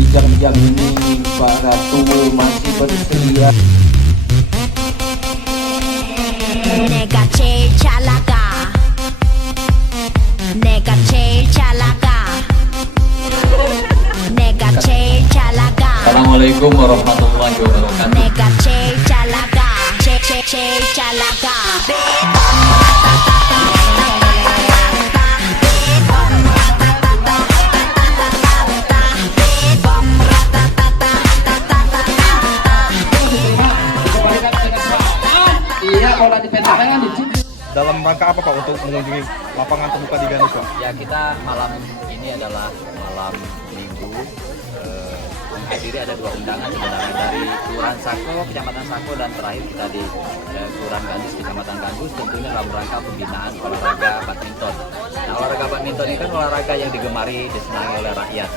di jam-jam ini Pak Ratu masih bersedia. 내가 제일 잘 나가 내가 제일 잘 나가 내가 제일 잘 나가 Assalamualaikum warahmatullahi wabarakatuh. 내가 제일 잘 나가 제일 잘 나가 Dalam rangka apa Pak untuk mengunjungi lapangan terbuka di Ganus Pak? Ya, kita malam ini adalah malam Minggu. Menghadiri ada 2 undangan sebenarnya dari Kelurahan Sako, Kecamatan Sako, dan terakhir kita di Kelurahan Gandus, Kecamatan Gandus, tentunya dalam rangka pembinaan olahraga badminton. Nah, olahraga badminton ini kan olahraga yang digemari, disenangi oleh rakyat.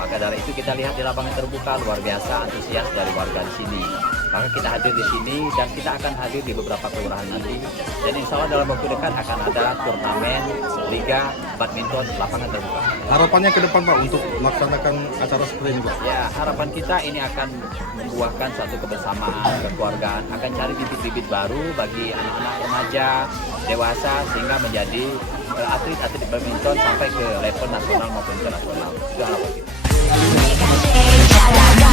Maka dari itu kita lihat di lapangan terbuka luar biasa antusias dari warga di sini. Maka kita hadir di sini dan kita akan hadir di beberapa kelurahan nanti. Dan insya Allah dalam waktu dekat akan ada turnamen Liga Badminton lapangan terbuka. Harapannya ke depan Pak untuk melaksanakan acara seperti ini Pak? Ya, harapan kita ini akan membuahkan satu kebersamaan, kekeluargaan, akan cari bibit-bibit baru bagi anak-anak remaja, dewasa, sehingga menjadi atlet-atlet badminton sampai ke level nasional maupun internasional. Itu harapan kita. 내가 제일 잘 나가